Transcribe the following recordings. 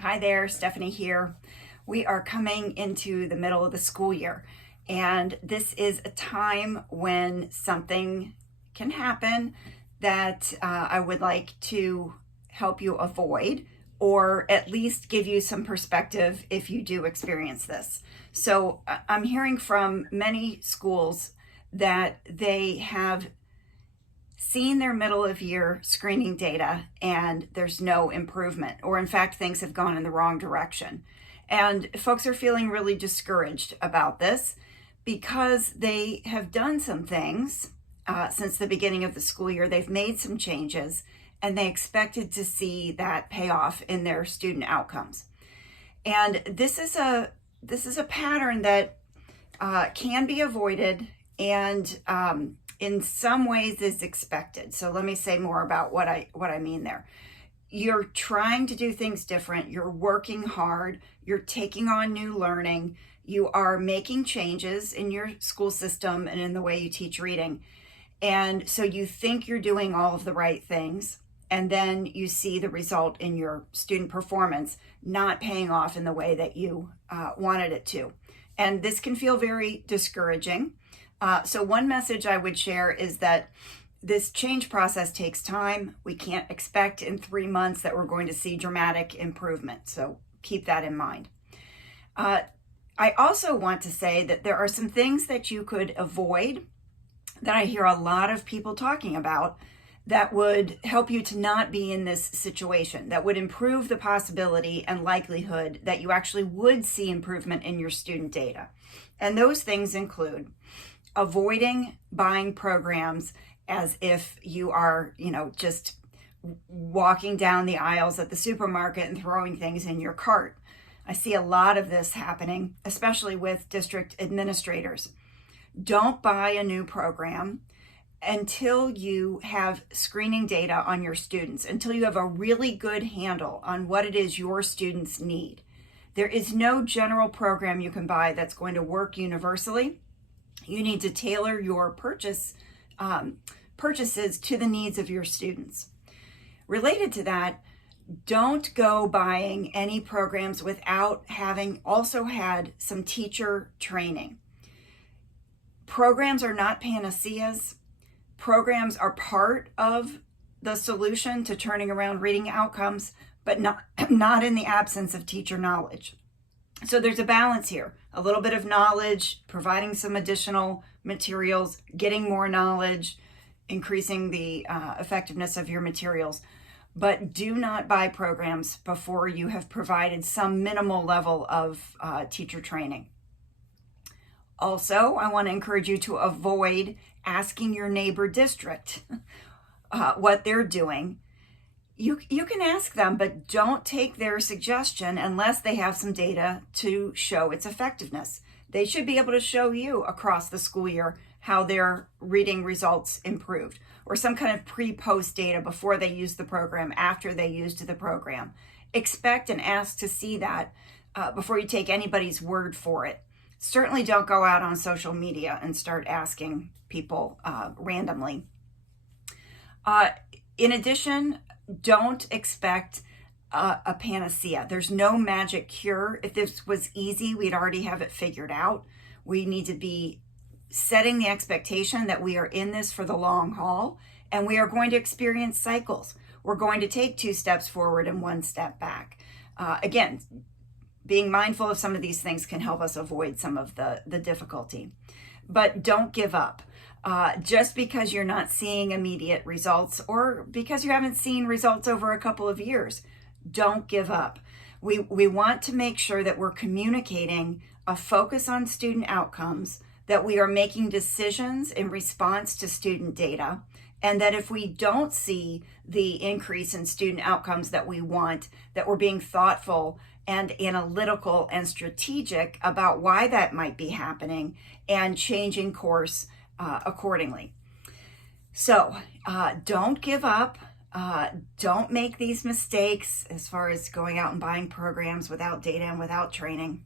Hi there, Stephanie here. We are coming into the middle of the school year, and this is a time when something can happen that I would like to help you avoid, or at least give you some perspective if you do experience this. So I'm hearing from many schools that they have seen their middle of year screening data and there's no improvement, or in fact, things have gone in the wrong direction. And folks are feeling really discouraged about this because they have done some things since the beginning of the school year. They've made some changes and they expected to see that pay off in their student outcomes. And this is a pattern that can be avoided and in some ways is expected. So let me say more about what I mean there. You're trying to do things different. You're working hard. You're taking on new learning. You are making changes in your school system and in the way you teach reading. And so you think you're doing all of the right things, and then you see the result in your student performance not paying off in the way that you wanted it to. And this can feel very discouraging. So one message I would share is that this change process takes time. We can't expect in 3 months that we're going to see dramatic improvement. So keep that in mind. I also want to say that there are some things that you could avoid that I hear a lot of people talking about that would help you to not be in this situation, that would improve the possibility and likelihood that you actually would see improvement in your student data. And those things include avoiding buying programs as if you are, just walking down the aisles at the supermarket and throwing things in your cart. I see a lot of this happening, especially with district administrators. Don't buy a new program until you have screening data on your students, until you have a really good handle on what it is your students need. There is no general program you can buy that's going to work universally. You need to tailor your purchases to the needs of your students. Related to that, don't go buying any programs without having also had some teacher training. Programs are not panaceas. Programs are part of the solution to turning around reading outcomes, but not in the absence of teacher knowledge. So there's a balance here, a little bit of knowledge, providing some additional materials, getting more knowledge, increasing the effectiveness of your materials. But do not buy programs before you have provided some minimal level of teacher training. Also, I want to encourage you to avoid asking your neighbor district what they're doing. You can ask them, but don't take their suggestion unless they have some data to show its effectiveness. They should be able to show you across the school year how their reading results improved, or some kind of pre-post data before they used the program, after they used the program. Expect and ask to see that before you take anybody's word for it. Certainly don't go out on social media and start asking people randomly. In addition, don't expect a panacea. There's no magic cure. If this was easy, we'd already have it figured out. We need to be setting the expectation that we are in this for the long haul, and we are going to experience cycles. We're going to take 2 steps forward and 1 step back. Again, being mindful of some of these things can help us avoid some of the difficulty. But don't give up. Just because you're not seeing immediate results, or because you haven't seen results over a couple of years, don't give up. We want to make sure that we're communicating a focus on student outcomes, that we are making decisions in response to student data, and that if we don't see the increase in student outcomes that we want, that we're being thoughtful and analytical and strategic about why that might be happening and changing course accordingly. So don't give up. Don't make these mistakes as far as going out and buying programs without data and without training,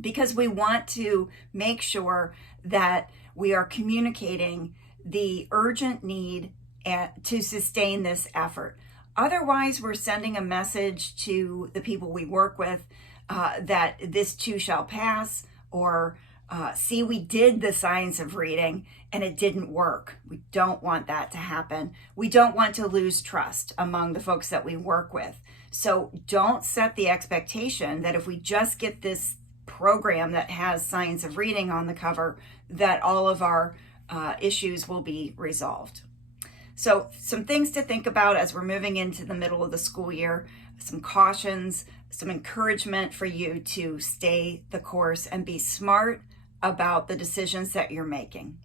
because we want to make sure that we are communicating the urgent need to sustain this effort. Otherwise, we're sending a message to the people we work with that this too shall pass, or see, we did the science of reading and it didn't work. We don't want that to happen. We don't want to lose trust among the folks that we work with. So don't set the expectation that if we just get this program that has science of reading on the cover, that all of our issues will be resolved. So some things to think about as we're moving into the middle of the school year, some cautions, some encouragement for you to stay the course and be smart about the decisions that you're making.